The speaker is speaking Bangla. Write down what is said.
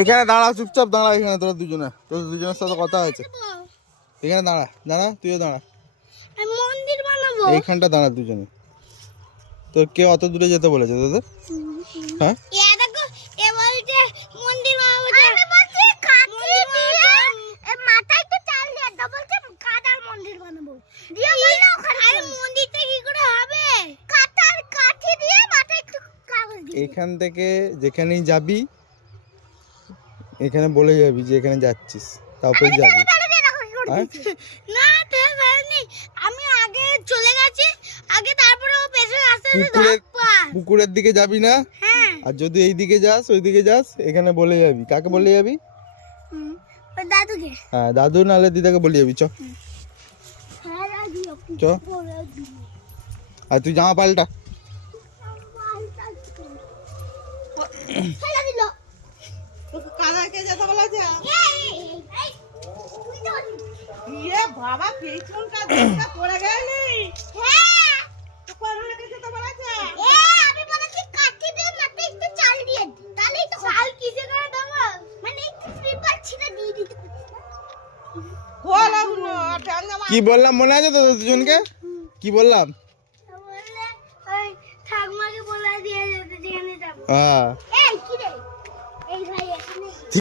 এখানে দাঁড়া, চুপচাপ দাঁড়া এখানে, তোরা দুজনে, তোর দুজনের সাথে কথা হয়েছে। এখানে দাঁড়া, দাঁড়া, তুইও দাঁড়া, মন্দির বানাবো এইখানটা দাঁড়া দুজনে। তোর কে অত দূরে যেতে বলেছে তোদের? হ্যাঁ দেখো এবারে মন্দির বানাবো। আমি বলছি কাঠি দিয়ে মাথায় তো চাল দিয়ে দাও, বলছে কাদার মন্দির বানাবো। দিয়ে বললো ওখানে আরে মন্দিরটা কি করে হবে? কাটার কাঠি দিয়ে মাথায় একটু কাগজ দিয়ে। এখান থেকে যেখানেই যাবি এখানে বলে যাবি যে এখানে যাচ্ছিস, তারপরে যাবি। না তো পারিনি, আমি আগে চলে গেছি আগে, তারপরে ও পেছনে আসতে পুকুরের দিকে যাবি না। হ্যাঁ আর যদি এই দিকে যাস, ওই দিকে যাস, এখানে বলে যাবি। কাকে বলে যাবি? ওই দাদুকে। হ্যাঁ, দাদু নাহলে দিদাকে বলে যাবি। চ হ্যাঁ দাদু চ, আর তুই জামা পাল্টা। ফেলে দিল। কাদাকে যেতে বলেছে। ইয়ে বাবা, পেছন কাদা পড়ে গেলি। হ্যাঁ তো কোরবানিকে যেতে বলেছে। আমি বলেছি কাঠি দিয়ে মাথায় একটু চাল দিয়ে দিই, তাহলেই তো। চাল কিসে করে দেবো? মানে একটু ট্রিপাল ছিঁড়ে দিয়ে দিতে। বলো না, ঠ্যাং জামা। কি বললাম মনে আছে তো দুজনকে? কি বললাম? বললে ওই ঠাকুমাকে বলে দিয়ে যেতে, যেখানে যাবো। হ্যাঁ,